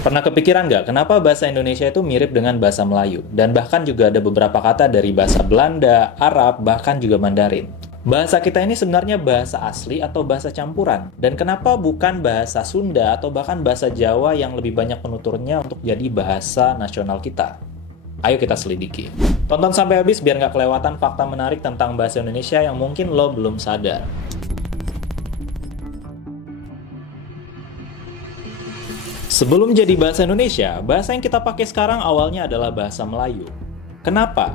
Pernah kepikiran nggak kenapa bahasa Indonesia itu mirip dengan bahasa Melayu? Dan bahkan juga ada beberapa kata dari bahasa Belanda, Arab, bahkan juga Mandarin. Bahasa kita ini sebenarnya bahasa asli atau bahasa campuran? Dan kenapa bukan bahasa Sunda atau bahkan bahasa Jawa yang lebih banyak penuturnya untuk jadi bahasa nasional kita? Ayo kita selidiki. Tonton sampai habis biar nggak kelewatan fakta menarik tentang bahasa Indonesia yang mungkin lo belum sadar. Sebelum jadi bahasa Indonesia, bahasa yang kita pakai sekarang awalnya adalah bahasa Melayu. Kenapa?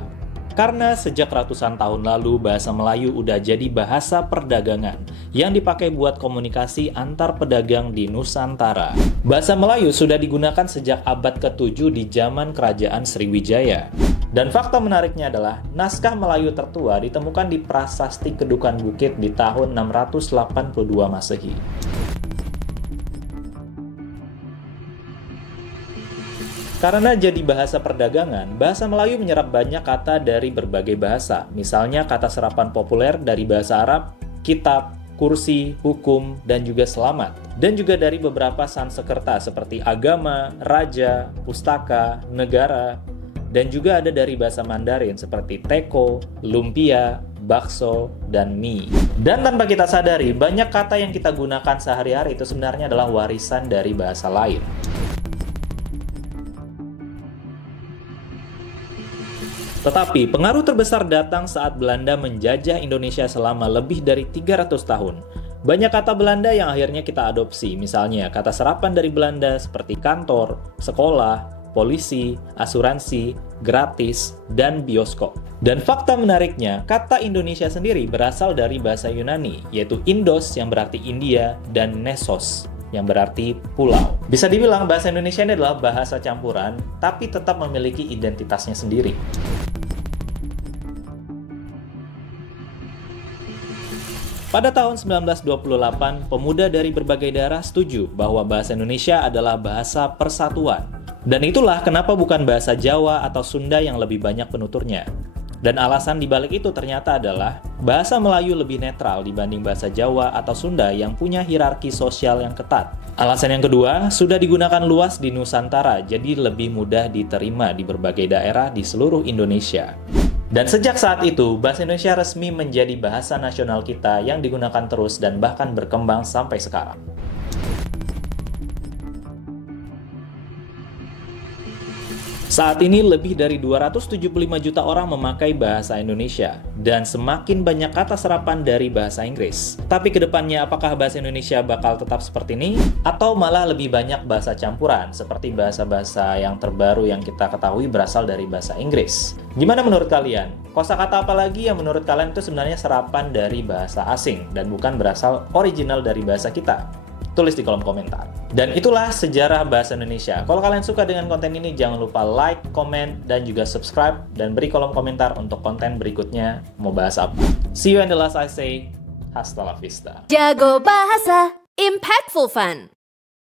Karena sejak ratusan tahun lalu bahasa Melayu udah jadi bahasa perdagangan yang dipakai buat komunikasi antar pedagang di Nusantara. Bahasa Melayu sudah digunakan sejak abad ke-7 di zaman Kerajaan Sriwijaya. Dan fakta menariknya adalah naskah Melayu tertua ditemukan di Prasasti Kedukan Bukit di tahun 682 Masehi. Karena jadi bahasa perdagangan, bahasa Melayu menyerap banyak kata dari berbagai bahasa. Misalnya kata serapan populer dari bahasa Arab, kitab, kursi, hukum, dan juga selamat. Dan juga dari beberapa Sanskerta seperti agama, raja, pustaka, negara. Dan juga ada dari bahasa Mandarin seperti teko, lumpia, bakso, dan mie. Dan tanpa kita sadari, banyak kata yang kita gunakan sehari-hari itu sebenarnya adalah warisan dari bahasa lain. Tetapi pengaruh terbesar datang saat Belanda menjajah Indonesia selama lebih dari 300 tahun. Banyak kata Belanda yang akhirnya kita adopsi, misalnya kata serapan dari Belanda seperti kantor, sekolah, polisi, asuransi, gratis, dan bioskop. Dan fakta menariknya, kata Indonesia sendiri berasal dari bahasa Yunani, yaitu Indos yang berarti India dan Nesos yang berarti pulau. Bisa dibilang bahasa Indonesia ini adalah bahasa campuran, tapi tetap memiliki identitasnya sendiri. Pada tahun 1928, pemuda dari berbagai daerah setuju bahwa bahasa Indonesia adalah bahasa persatuan. Dan itulah kenapa bukan bahasa Jawa atau Sunda yang lebih banyak penuturnya. Dan alasan dibalik itu ternyata adalah bahasa Melayu lebih netral dibanding bahasa Jawa atau Sunda yang punya hierarki sosial yang ketat. Alasan yang kedua, sudah digunakan luas di Nusantara, jadi lebih mudah diterima di berbagai daerah di seluruh Indonesia. Dan sejak saat itu, bahasa Indonesia resmi menjadi bahasa nasional kita yang digunakan terus dan bahkan berkembang sampai sekarang. Saat ini lebih dari 275 juta orang memakai bahasa Indonesia dan semakin banyak kata serapan dari bahasa Inggris. Tapi kedepannya apakah bahasa Indonesia bakal tetap seperti ini? Atau malah lebih banyak bahasa campuran seperti bahasa-bahasa yang terbaru yang kita ketahui berasal dari bahasa Inggris? Gimana menurut kalian? Kosakata apa lagi yang menurut kalian itu sebenarnya serapan dari bahasa asing dan bukan berasal original dari bahasa kita? Tulis di kolom komentar. Dan itulah sejarah bahasa Indonesia. Kalau kalian suka dengan konten ini, jangan lupa like, komen, dan juga subscribe. Dan beri kolom komentar untuk konten berikutnya mau bahas apa. See you in the last I say. Hasta la vista. Jago bahasa, impactful fun.